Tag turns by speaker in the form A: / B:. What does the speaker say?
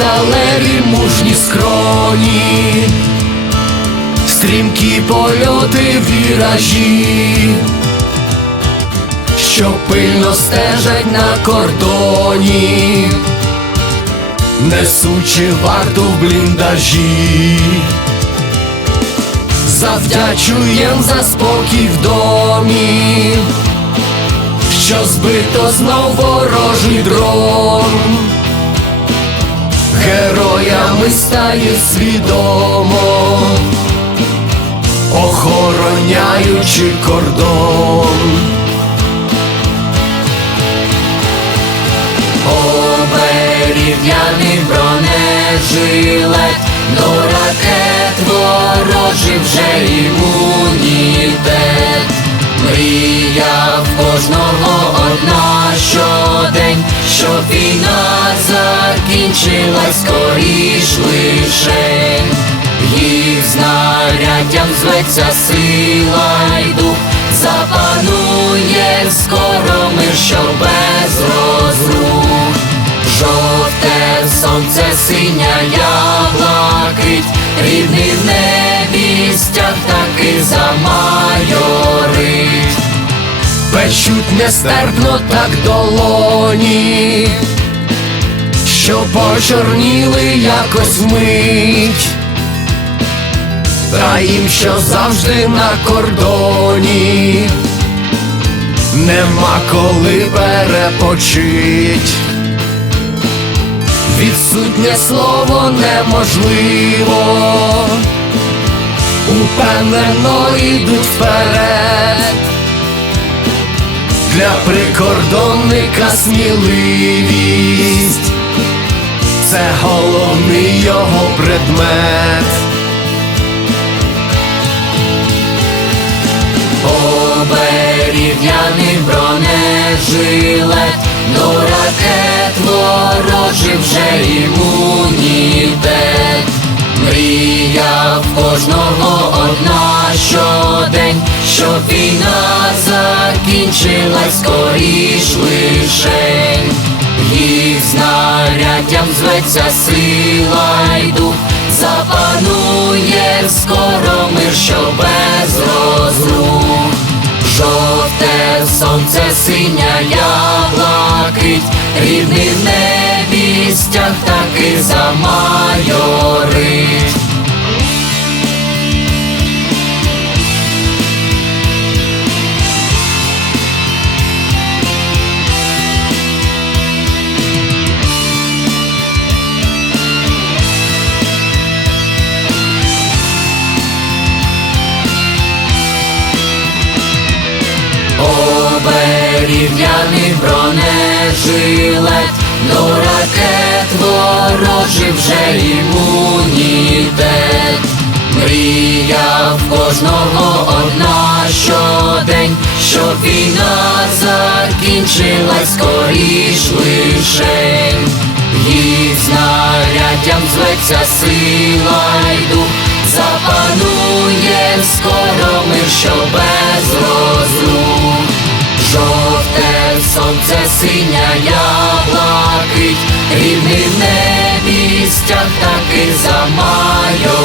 A: сталеві мужні скроні, стрімкі польоти віражі, що пильно стежать на кордоні, несучи варту в бліндажі. Завдячуєм за спокій в домі, що збито знов ворожий дрон, героями стає свідомо, охороняючи кордон. Оберігняний бронежилет, до ракет ворожий вже імунітет. Мрія в кожного одна щодень, щоб війна закінчилась скоріш лишень. Їх знаряддям зветься сила й дух, запанує скоро мир, що без розрух. Жовте сонце синя блакить, рідний в небі стяг таки замайорить. Печуть нестерпно так долоні, що почорніли якось вмить, та їм, що завжди на кордоні, нема коли перепочить. Відсутнє слово неможливо, упевнено йдуть вперед. Для прикордонника сміливість, предмет. Оберігняний бронежилет, до ракет ворожий вже імунітет. Мрія в кожного одна щодень, щоб війна закінчилась скоріш лишень. Їх знаряддям зветься сила й дух, запанує скоро мир, що без розрух. Жовте сонце синя блакить, рідний в небі таки замайорить. Оберігняний бронежилет, до ракет ворожий вже імунітет. Мрія в кожного одна щодень, щоб війна закінчилась скоріш рідний так і замайорить.